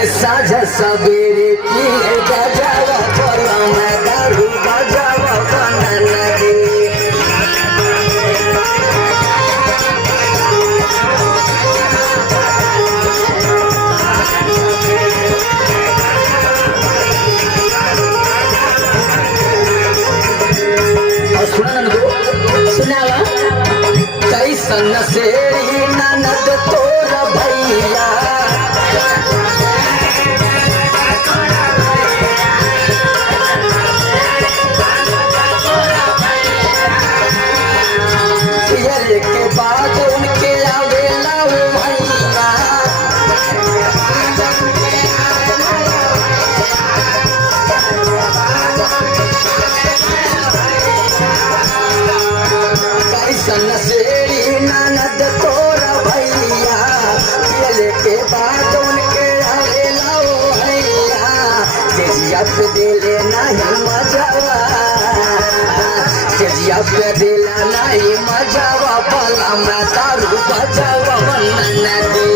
साझा सवेरे पिए बजावा बलम दारू बजावा बनाना दे। सुनावा कैसन से ननद तोर भैया पियरे के बाद उनके आवेला वो भैया कैसन सेरी ननद तोरा भैया पियले के बाद उनके आवेला वो भैया तेजिया पे दिले नहीं मजावा तेजिया पे दिला नहीं मजावा भला मैं दारू बजावा बनाना दे।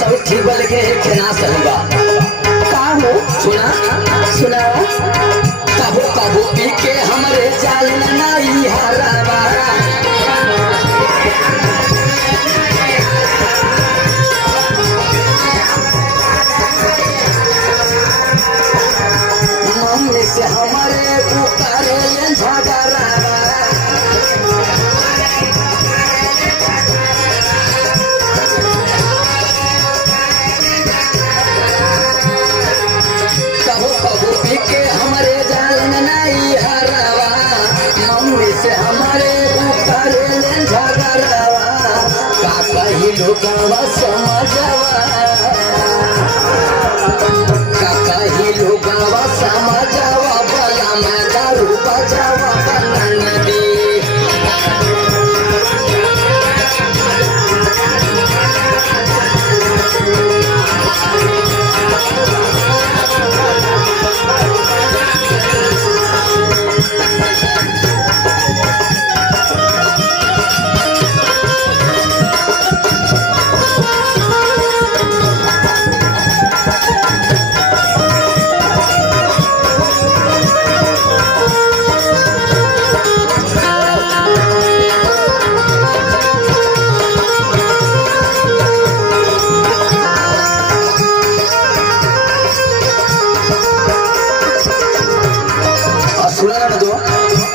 सब ठीक बा लेकिन एक ना सही बा का हो सुना सुनावा कबो कबो पी के हमरे जाल में नहीं हरावा मम्मी से हमारे ऊपर झगड़ा हमारे जाल में नहीं हरावा मम्मी से हमारे ऊपर झगड़ावा का कही लोगवा समझवा का कही लोगवा समझवा भला मैं दारू बजावा बनाना दे।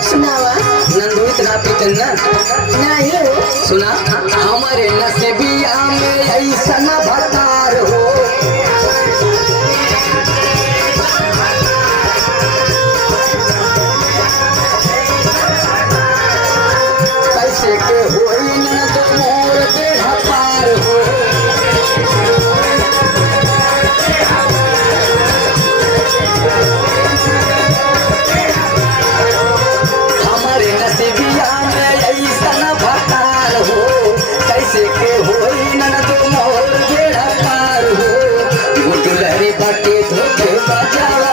सुनावा नंदू इतना पीते ना नहीं हो सुना हमारे नसीबिया में ऐसा न भतार हो कैसे के होई न तो मोर बेड़ा पार हो हमारे नसीबिया में ऐसा न भतार हो कैसे के होई न तो मोर बेड़ा पार हो दुलहरी बाटे धोखे बजावा